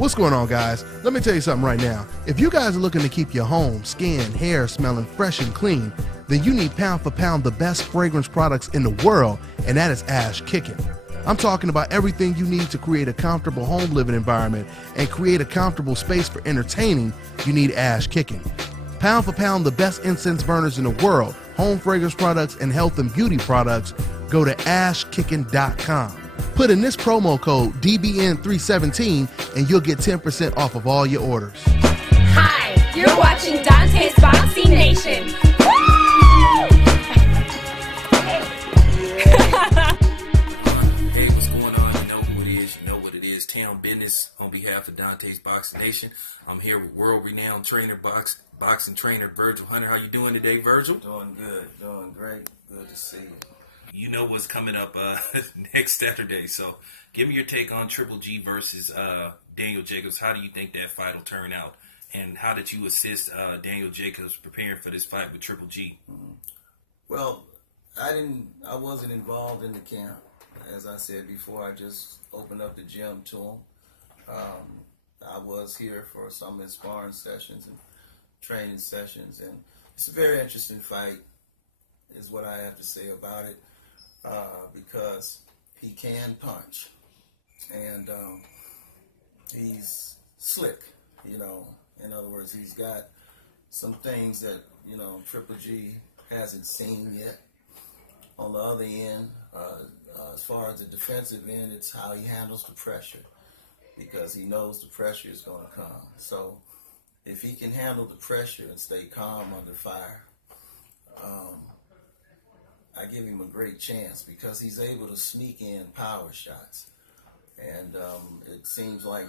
What's going on, guys? Let me tell you something right now. If you guys are looking to keep your home, skin, hair smelling fresh and clean, then you need pound for pound the best fragrance products in the world, and that is Ash Kickin'. I'm talking about everything you need to create a comfortable home living environment and create a comfortable space for entertaining. You need Ash Kickin'. Pound for pound the best incense burners in the world, home fragrance products, and health and beauty products. Go to ashkickin.com. Put in this promo code DBN317 and you'll get 10% off of all your orders. Hi, you're watching DONTAE'S Boxing Nation. Hey, what's going on? You know who it is. You know what it is. Town Biznezz on behalf of DONTAE'S Boxing Nation. I'm here with world-renowned trainer, boxing trainer Virgil Hunter. How you doing today, Virgil? Doing good, doing great. Good to see you. You know what's coming up next Saturday, so give me your take on Triple G versus Daniel Jacobs. How do you think that fight will turn out, and how did you assist Daniel Jacobs preparing for this fight with Triple G? Well, I wasn't involved in the camp. As I said before, I just opened up the gym to him. I was here for some of his sparring sessions and training sessions, and it's a very interesting fight, is what I have to say about it. Because he can punch, and he's slick, you know. In other words, he's got some things that, you know, Triple G hasn't seen yet. On the other end, as far as the defensive end, it's how he handles the pressure, because he knows the pressure is going to come. So if he can handle the pressure and stay calm under fire, I give him a great chance, because he's able to sneak in power shots. And it seems like,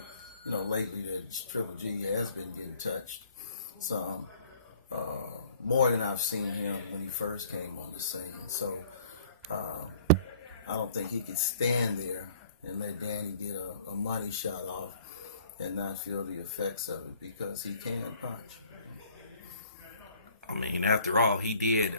you know, lately that Triple G has been getting touched some, more than I've seen him when he first came on the scene. So I don't think he could stand there and let Danny get a money shot off and not feel the effects of it, because he can punch. I mean, after all, he did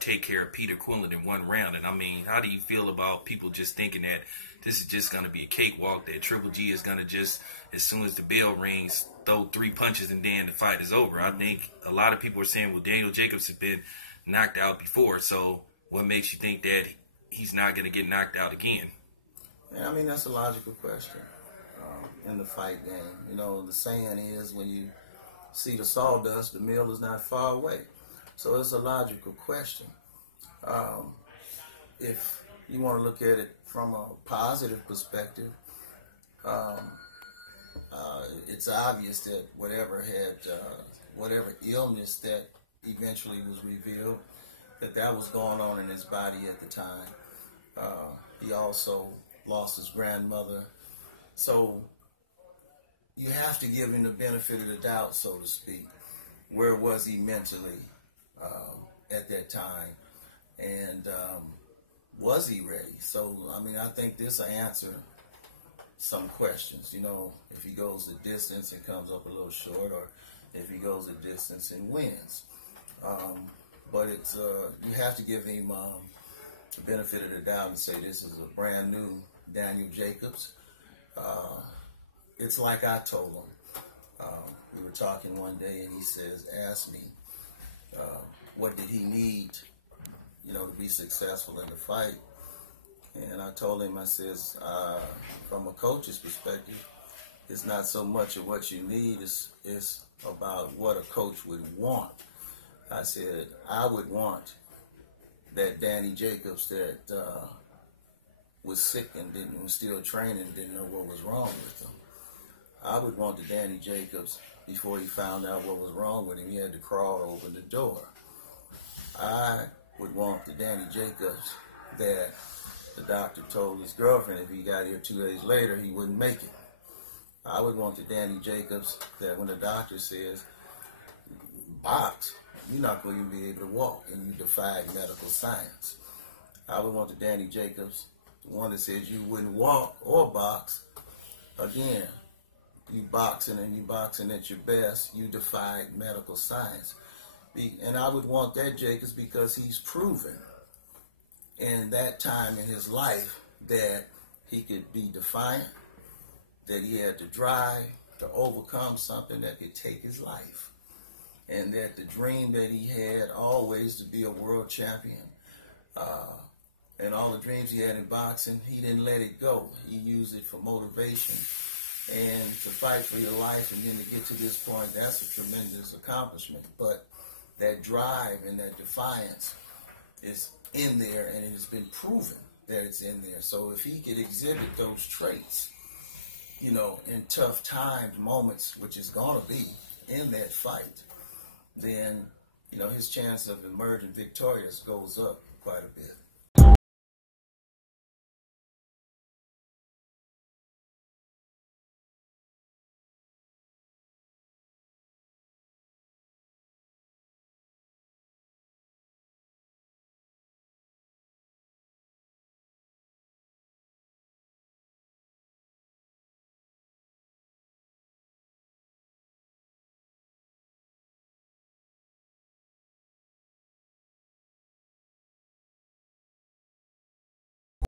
take care of Peter Quinlan in one round. And I mean, how do you feel about people just thinking that this is just going to be a cakewalk, that Triple G is going to just, as soon as the bell rings, throw 3 punches and then the fight is over? I think a lot of people are saying, well, Daniel Jacobs has been knocked out before, so what makes you think that he's not going to get knocked out again? Yeah, I mean, that's a logical question in the fight game. You know, the saying is, when you see the sawdust, the mill is not far away. So it's a logical question. If you want to look at it from a positive perspective, it's obvious that whatever illness that eventually was revealed, that was going on in his body at the time. He also lost his grandmother. So you have to give him the benefit of the doubt, so to speak. Where was he mentally at that time, and was he ready? So, I mean, I think this will answer some questions. You know, if he goes the distance and comes up a little short, or if he goes the distance and wins. But it's you have to give him the benefit of the doubt and say this is a brand new Daniel Jacobs. It's like I told him. We were talking one day, and he says, asked me, what did he need, you know, to be successful in the fight? And I told him, I says, from a coach's perspective, it's not so much of what you need, it's about what a coach would want. I said, I would want that Danny Jacobs that was sick and was still training, didn't know what was wrong with him. I would want the Danny Jacobs, before he found out what was wrong with him, he had to crawl to open the door. I would want the Danny Jacobs that the doctor told his girlfriend if he got here 2 days later, he wouldn't make it. I would want the Danny Jacobs that when the doctor says, box, you're not going to be able to walk, and you defied medical science. I would want the Danny Jacobs, the one that says you wouldn't walk or box. Again, you boxing and you boxing at your best, you defied medical science. And I would want that Jacobs because he's proven in that time in his life that he could be defiant, that he had the drive to overcome something that could take his life, and that the dream that he had always to be a world champion, and all the dreams he had in boxing, he didn't let it go. He used it for motivation and to fight for your life, and then to get to this point, that's a tremendous accomplishment. But that drive and that defiance is in there, and it has been proven that it's in there. So if he could exhibit those traits, you know, in tough times, moments, which is going to be in that fight, then, you know, his chance of emerging victorious goes up quite a bit.